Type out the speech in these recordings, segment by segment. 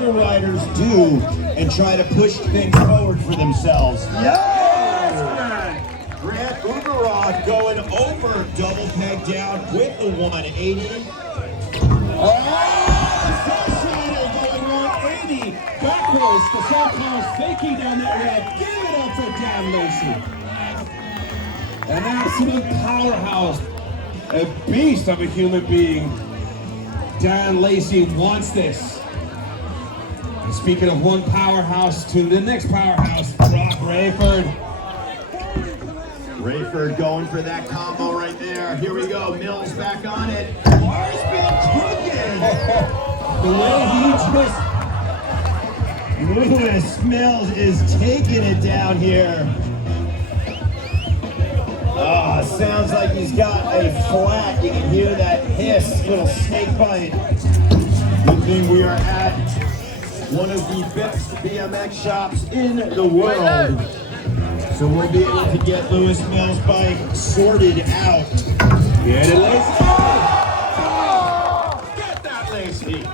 other riders do and try to push things forward for themselves. Yes, man! Grant Uberod going over double peg down with the 180. Going 180 backwards. The so-called fakie down that ramp. Give it up for Dan Lacey. An absolute powerhouse, a beast of a human being. Dan Lacey wants this. And speaking of one powerhouse to the next powerhouse, Brock Rayford. Rayford going for that combo right there. Here we go. Mills back on it. Bar's been cooking. The way he twists. Lewis Mills is taking it down here. Oh, sounds like he's got a flat. You can hear that hiss, little snake bite. Good thing we are at one of the best BMX shops in the world. So we'll be able to get Lewis Mills' bike sorted out. Get it, Lacey! Oh! Get that, Lacey!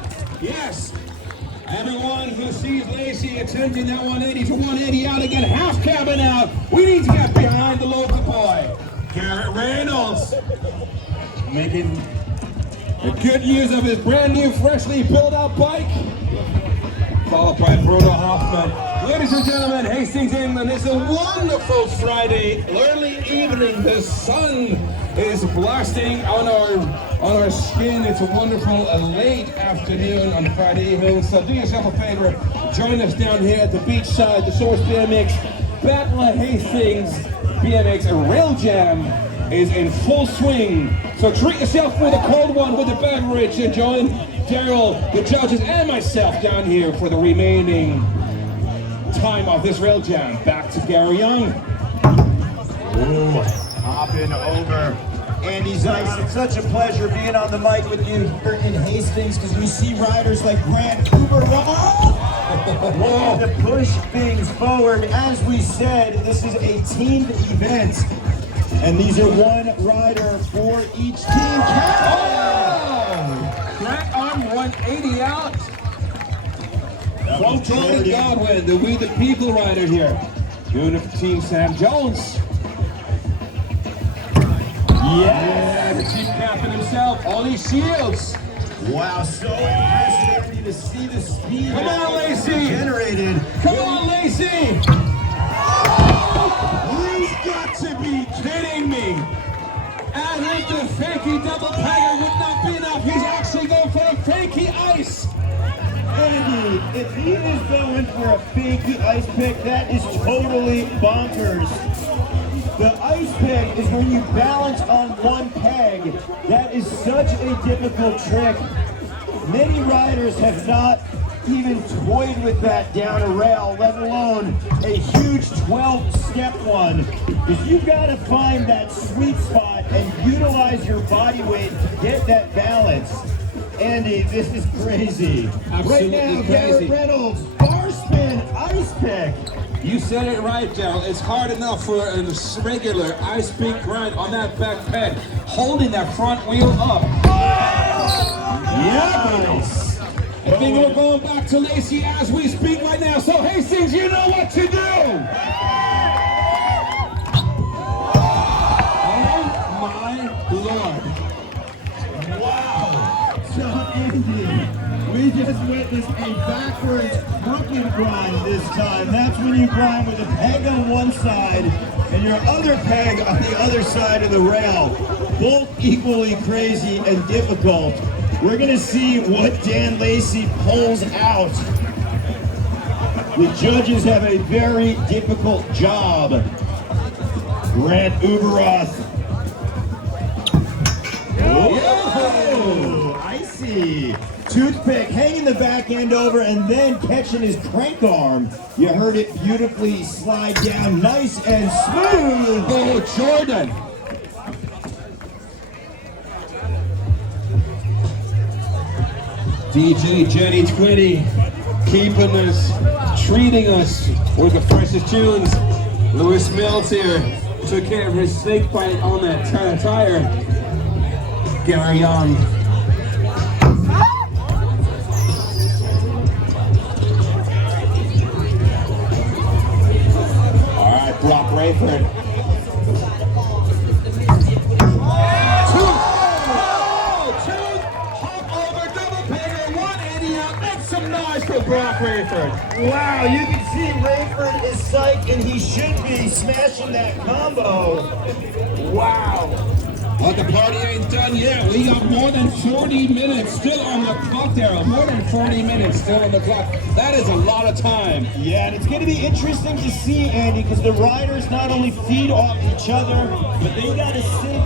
Yes! Everyone who sees Lacey attempting that 180 to 180 out again, half cabin out. We need to get behind the local boy, Garrett Reynolds, making a good use of his brand new, freshly built out bike. Followed by Bruno Hoffman. Ladies and gentlemen, Hastings, England, it's a wonderful Friday, early evening. The sun is blasting on our skin. It's a wonderful late afternoon on Friday evening. So do yourself a favor, join us down here at the beachside. The Source BMX Battle of Hastings BMX Rail Jam is in full swing. So treat yourself with a cold one with a beverage and join Daryl, the judges, and myself down here for the remaining time of this rail jam. Back to Gary Young. Ooh, hopping over Andy Zeiss. It's such a pleasure being on the mic with you here in Hastings because we see riders like Grant Uberod to push things forward. As we said, this is a teamed event, and these are one rider for each team. Grant on 180 out. From Tony Godwin, the We the People rider here. Doing it for Team Sam Jones. Yeah, the chief captain himself, Ollie Shields. Wow, so impressive to see the speed. Come on, Lacey. Generated. Come on, Lacey. He's got to be kidding me. And if the fakie double pegger would not be enough, he's actually going for a fakie ice. Andy, if he is going for a fakie ice pick, that is totally bonkers. The ice pick is when you balance on one peg. That is such a difficult trick. Many riders have not even toyed with that down a rail, let alone a huge 12-step one. Because you've got to find that sweet spot and utilize your body weight to get that balance. Andy, this is crazy. Absolutely right now, crazy. Garrett Reynolds, bar spin, ice pick. You said it right, Daryl. It's hard enough for a regular ice pick grind on that back peg, holding that front wheel up. Yes. I think we're going back to Lacey as we speak right now. So Hastings, you know what to do. Oh my Lord. Wow. So Andy, we just witnessed a backwards crooked grind this time. That's when you grind with a peg on one side and your other peg on the other side of the rail. Both equally crazy and difficult. We're gonna see what Dan Lacey pulls out. The judges have a very difficult job. Grant Uberod. Oh, I see. Toothpick hanging the back end over and then catching his crank arm. You heard it beautifully slide down, nice and smooth. Oh, Jordan. DJ Jenny Twitty keeping us, treating us with the freshest tunes. Lewis Mills here took care of his snake bite on that tire. Gary Young. Rayford. For Brock Rayford. Wow, you can see Rayford is psyched and he should be smashing that combo. Wow. But the party ain't done yet. We got more than 40 minutes still on the clock, Daryl. More than 40 minutes still on the clock. That is a lot of time. Yeah, and it's going to be interesting to see, Andy, because the riders not only feed off each other, but they got to think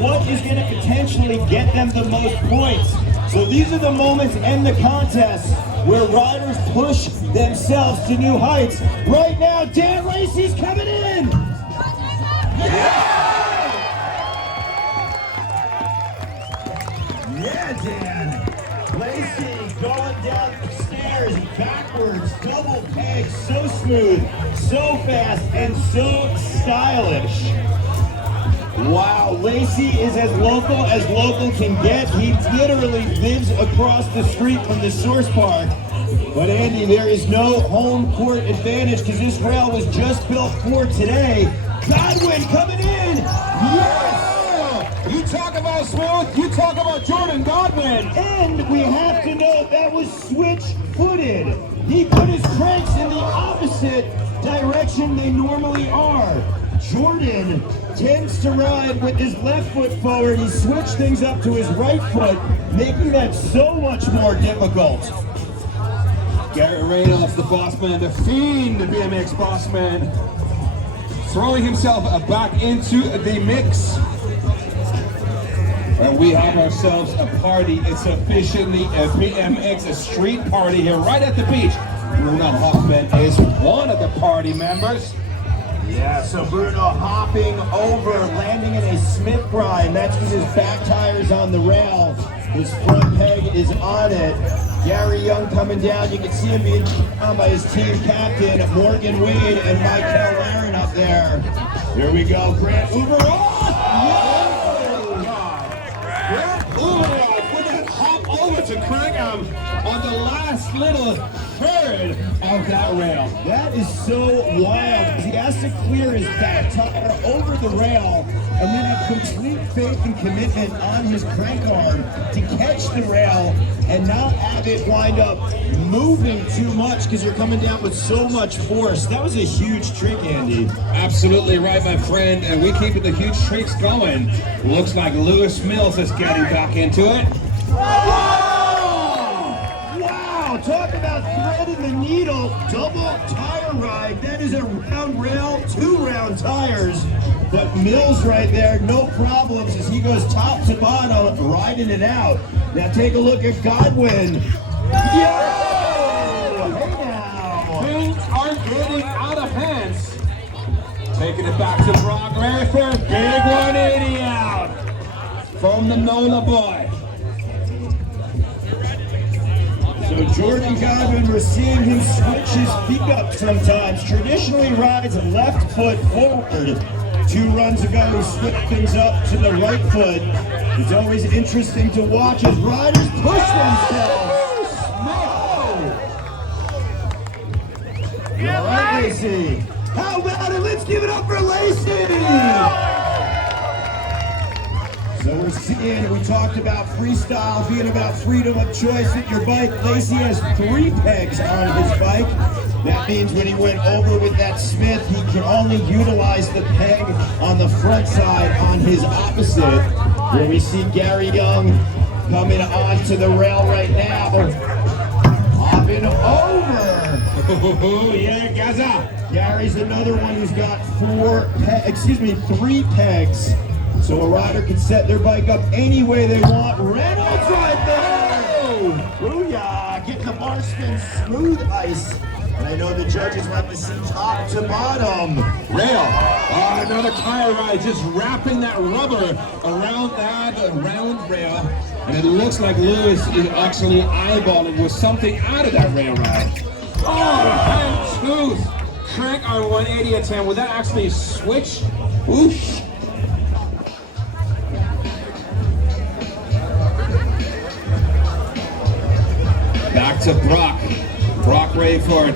what is going to potentially get them the most points. So these are the moments in the contest where riders push themselves to new heights. Right now, Dan Lacey's coming in. Yeah, Dan. Lacey going down the stairs backwards, double peg, so smooth, so fast, and so stylish. Wow, Lacey is as local can get. He literally lives across the street from the Source Park. But Andy, there is no home court advantage because this rail was just built for today. Godwin coming in. Yes! You talk about smooth, you talk about Jordan Godwin. And we have to note that was switch-footed. He put his cranks in the opposite direction they normally are. Jordan tends to ride with his left foot forward. He switched things up to his right foot, making that so much more difficult. Garrett Randolph, the boss man, the fiend, the BMX boss man, throwing himself back into the mix. And we have ourselves a party. It's officially a BMX, a street party here right at the beach. Bruno Hoffman is one of the party members. Yeah, so Bruno hopping over, landing in a Smith grind. That's because his back tire's on the rail. His front peg is on it. Gary Young coming down. You can see him being down by his team captain, Morgan Wade, and Michael Aaron up there. Here we go, Grant Uberoff. Grant Uberoff with that hop over to Crangham on the last little third of that rail. That is so wild. He has to clear his back tire over the rail and then have complete faith and commitment on his crank arm to catch the rail and not have it wind up moving too much because you're coming down with so much force. That was a huge trick, Andy. Absolutely right, my friend. And we keep the huge tricks going. Looks like Lewis Mills is getting back into it. Talk about threading the needle, double tire ride. That is a round rail, 2 round tires. But Mills right there, no problems as he goes top to bottom, riding it out. Now take a look at Godwin. Yo! Hey now. Things are getting out of hands. Taking it back to Brock Rayford. Big 180 out from the NOLA boy. So Jordan Godwin, we're seeing him switch his feet up sometimes. Traditionally rides left foot forward. 2 runs ago, he switched things up to the right foot. It's always interesting to watch as riders push themselves. No! All right, Lacey. How about it? Let's give it up for Lacey! So we're seeing, we talked about freestyle being about freedom of choice with your bike. Lacey has 3 pegs on his bike. That means when he went over with that Smith, he can only utilize the peg on the front side on his opposite. Where we see Gary Young coming onto the rail right now. Hopping over. Yeah, Gaza. Gary's another one who's got 3 pegs. So a rider can set their bike up any way they want. Reynolds right there! Booyah! Getting the bar spin smooth ice. And I know the judges like to see top to bottom. Rail. Another tire ride, just wrapping that rubber around that round rail. And it looks like Lewis is actually eyeballing with something out of that rail ride. Oh, hand tooth. Crank our 180 attempt. Would that actually switch? Oof. Back to Brock Rayford.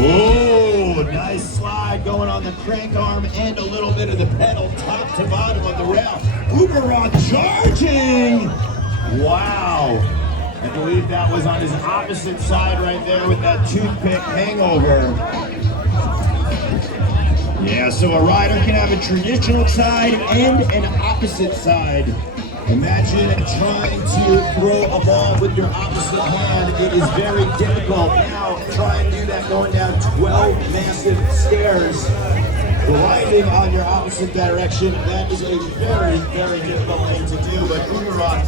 Oh, nice slide going on the crank arm and a little bit of the pedal top to bottom of the rail. Uberrod charging! Wow. I believe that was on his opposite side right there with that toothpick hangover. Yeah, so a rider can have a traditional side and an opposite side. Imagine trying to throw a ball with your opposite hand. It is very difficult. Now, try and do that going down 12 massive stairs, gliding on your opposite direction. That is a very, very difficult thing to do, but Uberrod